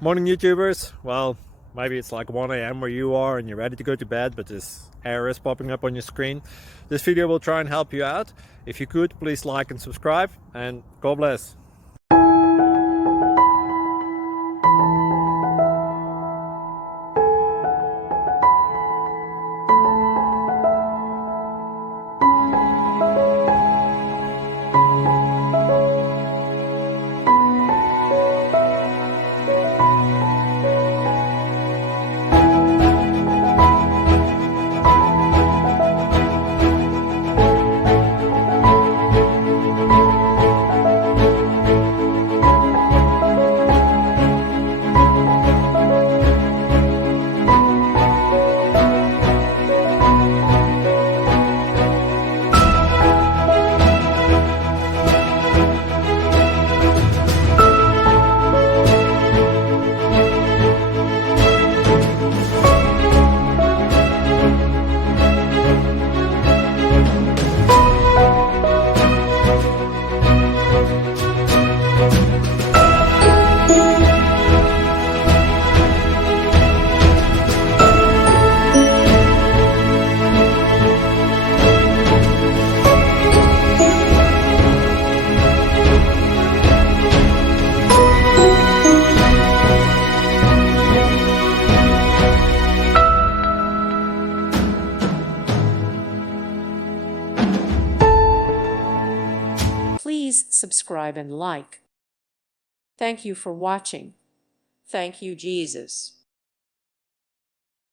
Morning YouTubers. Well, maybe it's like 1 a.m. where you are and you're ready to go to bed, but this error is popping up on your screen. This video will try and help you out. If you could, please like and subscribe, and God bless. Please subscribe and like. Thank you for watching. Thank you, Jesus.